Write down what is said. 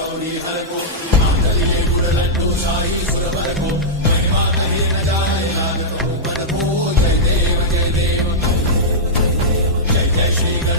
गौरी हर को मातलिए गुरलट्टू शाही सुरवर को महिमा कहे न जाए राग को